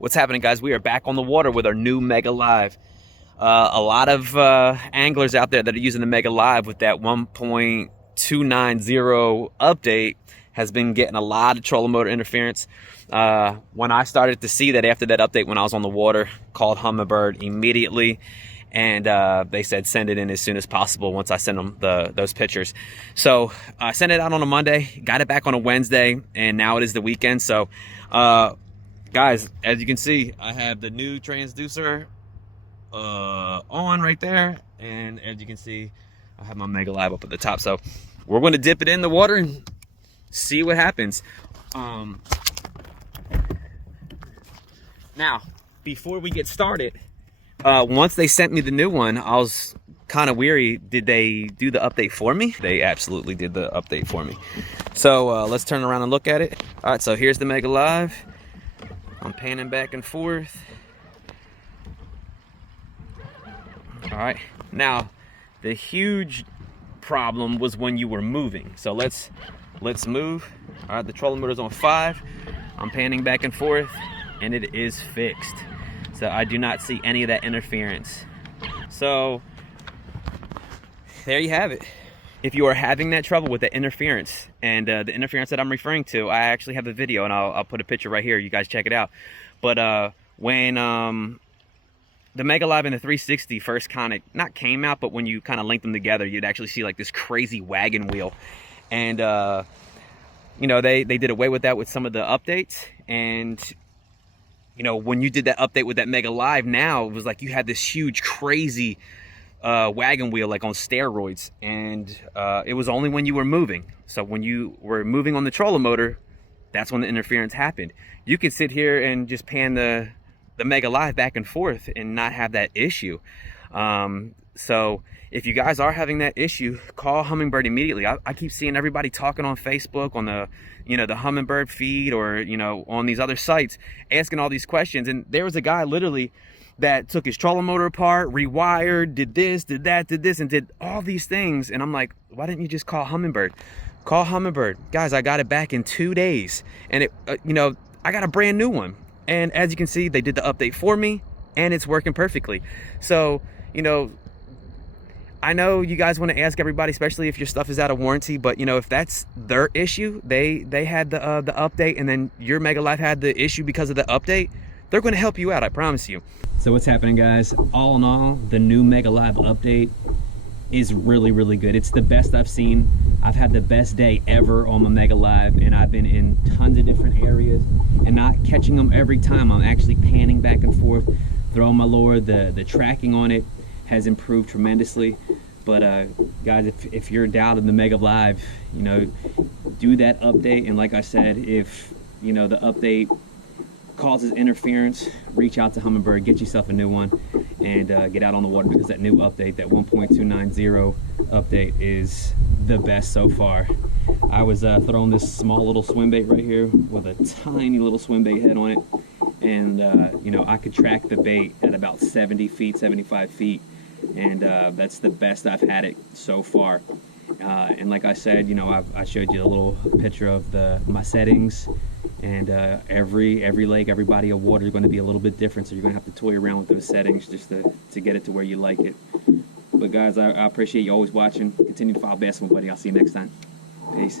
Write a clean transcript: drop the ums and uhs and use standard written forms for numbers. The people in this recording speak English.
What's happening, guys? We are back on the water with our new Mega Live. A lot of anglers out there that are using the Mega Live with that 1.290 update has been getting a lot of trolling motor interference. When I started to see that after that update, when I was on the water, called Humminbird immediately, and they said send it in as soon as possible once I send them those pictures. So I sent it out on a Monday, got it back on a Wednesday, and now it is the weekend. So guys, as you can see, I have the new transducer on right there, and as you can see, I have my Mega Live up at the top. So we're going to dip it in the water and see what happens. Now, before we get started, once they sent me the new one, I was kind of weary. Did they do the update for me? They absolutely did the update for me. So let's turn around and look at it. All right, so here's the Mega Live. I'm panning back and forth. All right, now the huge problem was when you were moving. So let's move. All right, the trolling motor's on 5. I'm panning back and forth, and it is fixed. So I do not see any of that interference. So there you have it. If you are having that trouble with the interference, and the interference that I'm referring to, I actually have a video, and I'll put a picture right here. You guys check it out. But when the Mega Live and the 360 first kind of, not came out, but when you kind of link them together, you'd actually see like this crazy wagon wheel. And, you know, they did away with that with some of the updates. And, you know, when you did that update with that Mega Live, now it was like you had this huge, crazy wagon wheel, like on steroids. And it was only when you were moving. So when you were moving on the trolling motor, that's when the interference happened. You could sit here and just pan the Mega Live back and forth and not have that issue. So if you guys are having that issue, call Humminbird immediately. I keep seeing everybody talking on Facebook, on the, you know, the Humminbird feed, or, you know, on these other sites, asking all these questions. And there was a guy literally that took his trolling motor apart, rewired, did this, did that, did this, and did all these things. And I'm like, why didn't you just call Humminbird? Call Humminbird. Guys, I got it back in 2 days. And it, you know, I got a brand new one. And as you can see, they did the update for me, and it's working perfectly. So, you know, I know you guys want to ask everybody, especially if your stuff is out of warranty, but, you know, if that's their issue, they had the update, and then your Mega Live had the issue because of the update, they're going to help you out, I promise you. So what's happening, guys? All in all, the new Mega Live update is really, really good. It's the best I've seen. I've had the best day ever on my Mega Live, and I've been in tons of different areas and not catching them every time. I'm actually panning back and forth, throwing my lure. The tracking on it has improved tremendously. But guys, if you're doubting the Mega Live, you know, do that update. And like I said, if, you know, the update causes interference, reach out to Humminbird, get yourself a new one, and get out on the water, because that new update, that 1.290 update, is the best so far. I was throwing this small little swim bait right here with a tiny little swim bait head on it, and you know, I could track the bait at about 70 feet, 75 feet, and that's the best I've had it so far. And like I said, you know, I showed you a little picture of my settings, and every lake, every body of water is going to be a little bit different, so you're going to have to toy around with those settings just to get it to where you like it. But guys, I appreciate you always watching. Continue to follow Bassn, buddy. I'll see you next time. Peace.